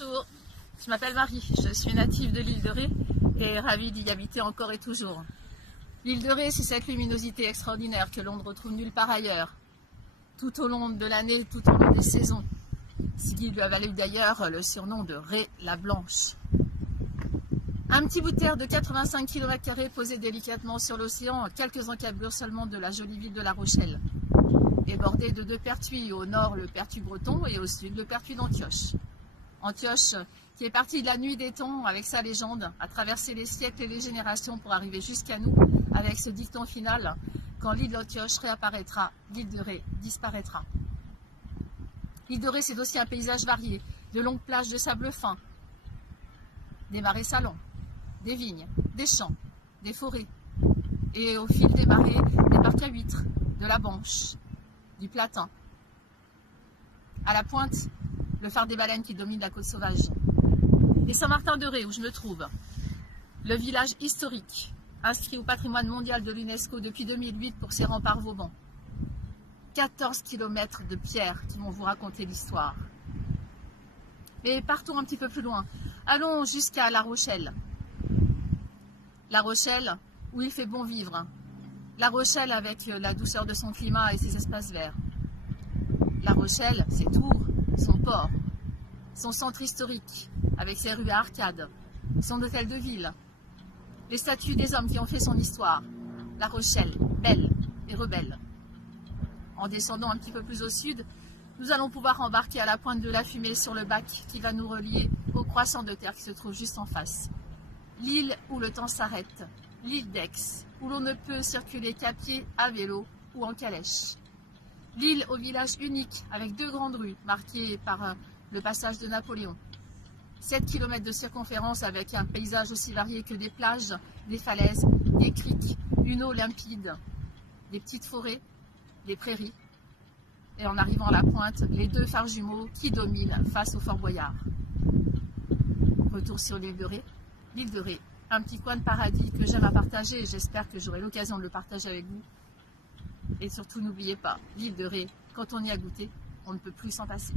Bonjour, je m'appelle Marie, je suis native de l'île de Ré et ravie d'y habiter encore et toujours. L'île de Ré, c'est cette luminosité extraordinaire que l'on ne retrouve nulle part ailleurs, tout au long de l'année, tout au long des saisons. Ce qui lui a valu d'ailleurs le surnom de Ré la Blanche. Un petit bout de terre de 85 km² posé délicatement sur l'océan, quelques encablures seulement de la jolie ville de La Rochelle, et bordé de deux pertuis, au nord le pertuis breton et au sud le pertuis d'Antioche. Antioche qui est parti de la nuit des temps avec sa légende, a traversé les siècles et les générations pour arriver jusqu'à nous avec ce dicton final: quand l'île d'Antioche réapparaîtra, l'île de Ré disparaîtra. L'île de Ré, c'est aussi un paysage varié, de longues plages de sable fin, des marais salants, des vignes, des champs, des forêts, et au fil des marées, des parcs à huîtres, de la banche, du platin. À la pointe, le phare des baleines qui domine la côte sauvage. Et Saint-Martin-de-Ré, où je me trouve, le village historique, inscrit au patrimoine mondial de l'UNESCO depuis 2008 pour ses remparts vauban. 14 km de pierres qui vont vous raconter l'histoire. Et partons un petit peu plus loin. Allons jusqu'à La Rochelle. La Rochelle, où il fait bon vivre. La Rochelle avec la douceur de son climat et ses espaces verts. La Rochelle, ses tours, son port, son centre historique avec ses rues à arcades, son hôtel de ville, les statues des hommes qui ont fait son histoire. La Rochelle, belle et rebelle. En descendant un petit peu plus au sud, nous allons pouvoir embarquer à la pointe de la Fumée sur le bac qui va nous relier au croissant de terre qui se trouve juste en face. L'île où le temps s'arrête, l'île d'Aix, où l'on ne peut circuler qu'à pied, à vélo ou en calèche. L'île au village unique avec deux grandes rues marquées par le passage de Napoléon. 7 km de circonférence avec un paysage aussi varié que des plages, des falaises, des criques, une eau limpide, des petites forêts, des prairies. Et en arrivant à la pointe, les deux phares jumeaux qui dominent face au Fort Boyard. Retour sur l'île de Ré. L'île de Ré, un petit coin de paradis que j'aime à partager et j'espère que j'aurai l'occasion de le partager avec vous. Et surtout, n'oubliez pas, l'île de Ré, quand on y a goûté, on ne peut plus s'en passer.